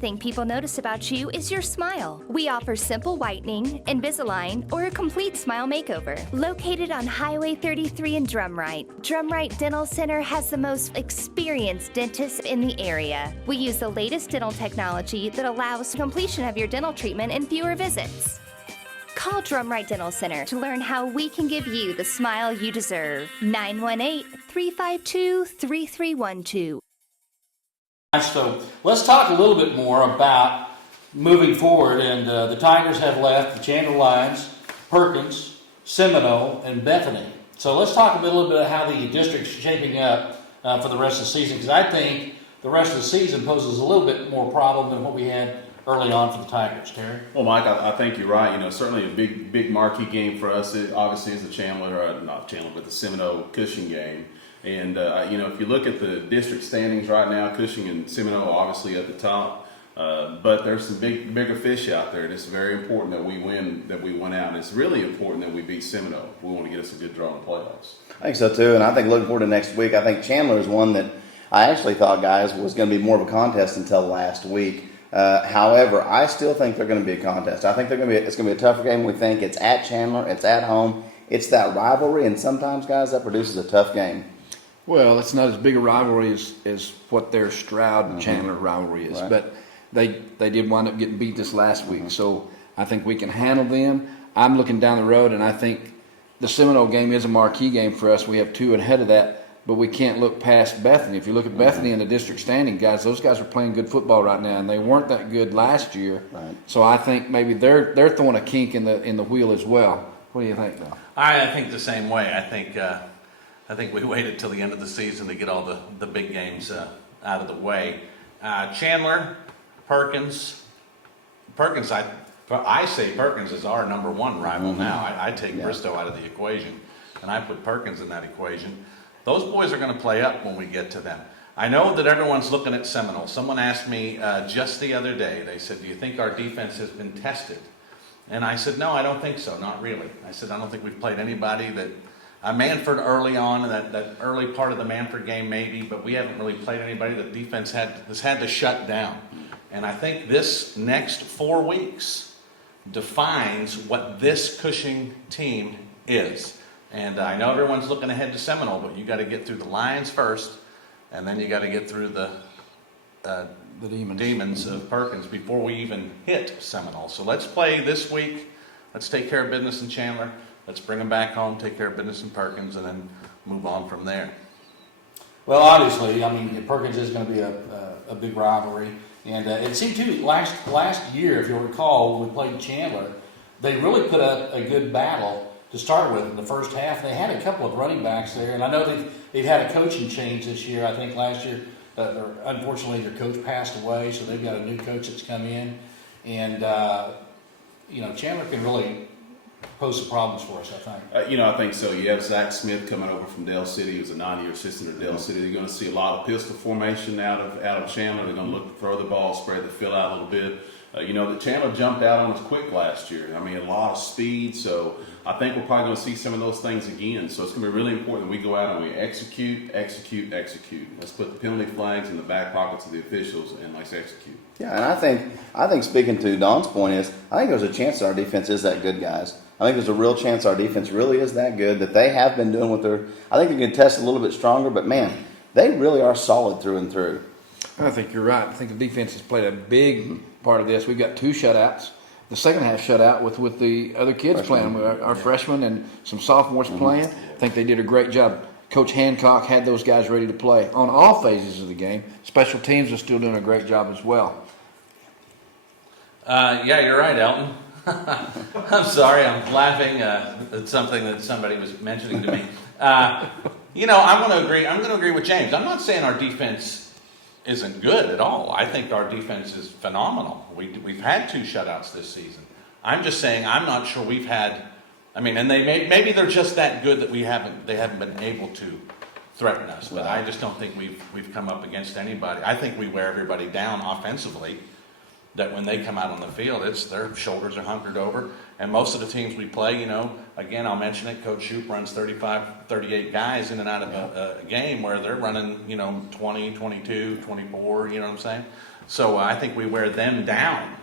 Thing people notice about you is your smile. We offer simple whitening, Invisalign, or a complete smile makeover. Located on Highway 33 in Drumright, Drumright Dental Center has the most experienced dentists in the area. We use the latest dental technology that allows completion of your dental treatment in fewer visits. Call Drumright Dental Center to learn how we can give you the smile you deserve. 918-352-3312. So let's talk a little bit more about moving forward. And the Tigers have left the Chandler Lions, Perkins, Seminole, and Bethany. So let's talk a little bit about how the district's shaping up for the rest of the season, because I think the rest of the season poses a little bit more problem than what we had early on for the Tigers. Terry? Well, Mike, I think you're right. You know, certainly a big marquee game for us. It obviously is the the Seminole-Cushing game. And, you know, if you look at the district standings right now, Cushing and Seminole obviously at the top. But there's some bigger fish out there, and it's very important that we win out. And it's really important that we beat Seminole. We want to get us a good draw in the playoffs. I think so, too. And I think looking forward to next week, I think Chandler is one that I actually thought, guys, was going to be more of a contest until last week. However, I still think they're going to be a contest. I think it's going to be a tougher game. We think it's at Chandler. It's at home. It's that rivalry, and sometimes, guys, that produces a tough game. Well, it's not as big a rivalry as what their Stroud and Chandler rivalry is, Right. but they did wind up getting beat this last week, so I think we can handle them. I'm looking down the road, and I think the Seminole game is a marquee game for us. We have two ahead of that, but we can't look past Bethany. If you look at Bethany in the district standing, guys, those guys are playing good football right now, and they weren't that good last year. Right. So I think maybe they're throwing a kink in the wheel as well. What do you think, though? I think the same way. I think we waited till the end of the season to get all the big games out of the way. Chandler, Perkins. I say Perkins is our number one rival now. I take Bristow out of the equation, and I put Perkins in that equation. Those boys are going to play up when we get to them. I know that everyone's looking at Seminole. Someone asked me just the other day, they said, do you think our defense has been tested? And I said, no, I don't think so, not really. I said, I don't think we've played anybody that... Manford early on, that early part of the Manford game maybe, but we haven't really played anybody that defense has had to shut down. And I think this next 4 weeks defines what this Cushing team is. And I know everyone's looking ahead to Seminole, but you got to get through the Lions first, and then you got to get through the demons of Perkins before we even hit Seminole. So let's play this week. Let's take care of business in Chandler. Let's bring them back home, take care of business in Perkins, and then move on from there. Well, obviously, I mean, Perkins is going to be a big rivalry. And it seemed to last year, if you'll recall, when we played Chandler, they really put up a good battle to start with in the first half. They had a couple of running backs there, and I know they've had a coaching change this year. I think last year, unfortunately, their coach passed away, so they've got a new coach that's come in. And, you know, Chandler can really pose some problems for us, I think. You know, I think so. You have Zach Smith coming over from Dell City. He was a 9-year assistant at Dell City. You're going to see a lot of pistol formation out of Chandler. They're going to look to throw the ball, spread the field out a little bit. You know, the Chandler jumped out on us quick last year. I mean, a lot of speed. So I think we're probably going to see some of those things again. So it's going to be really important that we go out and we execute. Let's put the penalty flags in the back pockets of the officials and let's execute. Yeah, and I think speaking to Don's point is, I think there's a chance that our defense is that good, guys. I think there's a real chance our defense really is that good, that they have been doing what they're, I think they can test a little bit stronger, but man, they really are solid through and through. I think you're right. I think the defense has played a big part of this. We've got 2 shutouts. The second half shutout with the other kids playing, our freshmen and some sophomores playing. I think they did a great job. Coach Hancock had those guys ready to play on all phases of the game. Special teams are still doing a great job as well. Yeah, you're right, Elton. I'm sorry, I'm laughing at something that somebody was mentioning to me. You know, I'm going to agree with James. I'm not saying our defense isn't good at all. I think our defense is phenomenal. We've had 2 shutouts this season. I'm just saying I'm not sure we've had. I mean, and maybe they're just that good that they haven't been able to threaten us. But I just don't think we've come up against anybody. I think we wear everybody down offensively. That when they come out on the field, it's their shoulders are hunkered over. And most of the teams we play, you know, again, I'll mention it, Coach Shoup runs 35, 38 guys in and out of a game where they're running, you know, 20, 22, 24, you know what I'm saying? So I think we wear them down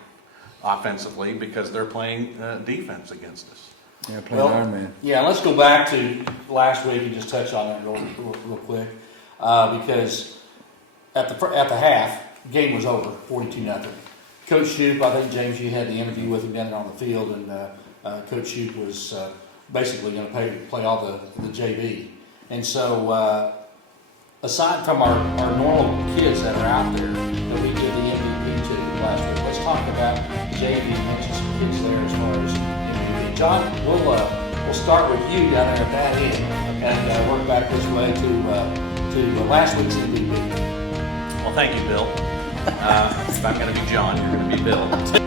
offensively because they're playing defense against us. Yeah, playing Iron Man. Yeah, let's go back to last week and just touch on that real quick. Because at the half, game was over, 42-0. Coach Shoup, I think, James, you had the interview with him down there on the field, and Coach Shoup was basically going to play all the JV. And so, aside from our normal kids that are out there that we did the MVP to last week, let's talk about JV and mention some kids there as far as MVP. John, we'll start with you down there at that end and work back this way to last week's MVP. Well, thank you, Bill. If I'm going to be John, you're going to be Bill.